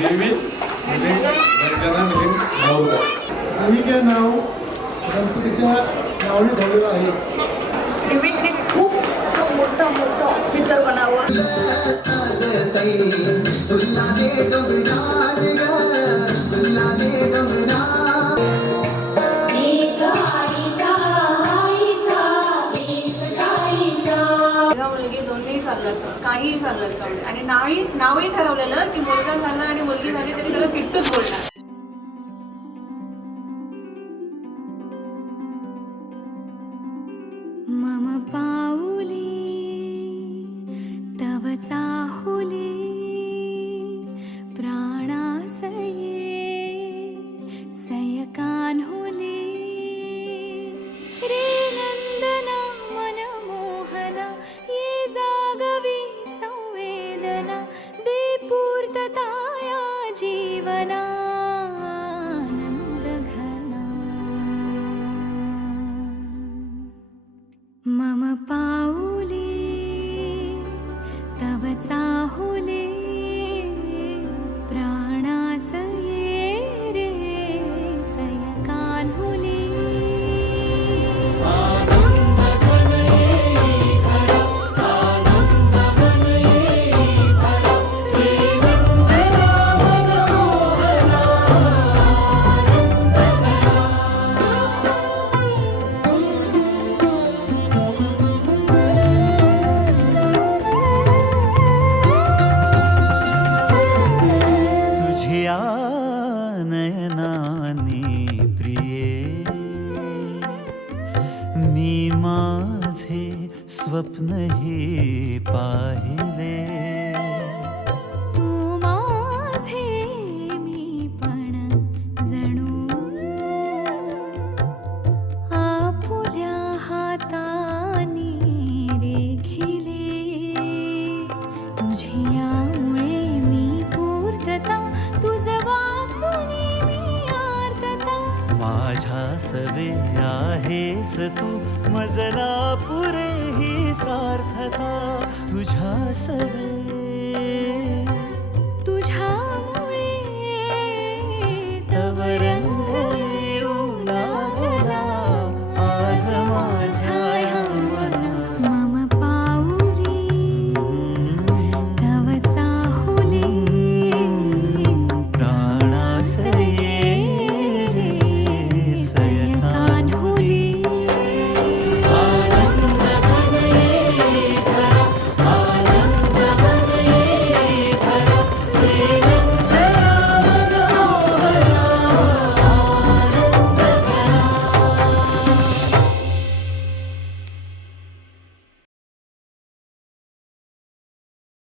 देवी मिलिंद रंजना मिलिंद नावकर. हे नाव गणपतीच्या नावाने ठेवलेलं आहे. सिमेंटने खूप मोठं मोठं ऑफिसर बनावं. मुलगी दोन्ही चाललं असं काहीही चाललं असं आणि नावही ठरवलेलं की मुलगा झाला आणि मुलगी झाली तरी त्याला किट्टूच बोलणार. मम पाऊले तव चाहुले प्राणासये सयकान्हुले रे नंदना मनमोहना ये जागवी संवेदना दे पूर्तताया जीवना मम पाऊले तव चाहुले प्राणासये रे सयकान्हुले नयनानी प्रिये मी माझे स्वप्न हे पाहिले. तू माझे मी पण जणू आपुल्या हातानी रेखिले. तुझियामुळे मी पूर्तता तुझ वाचुनी मी आर्तता. माझ्या सवे आहेस तू मजला पुरे ही सार्थता. तुझ्या सवे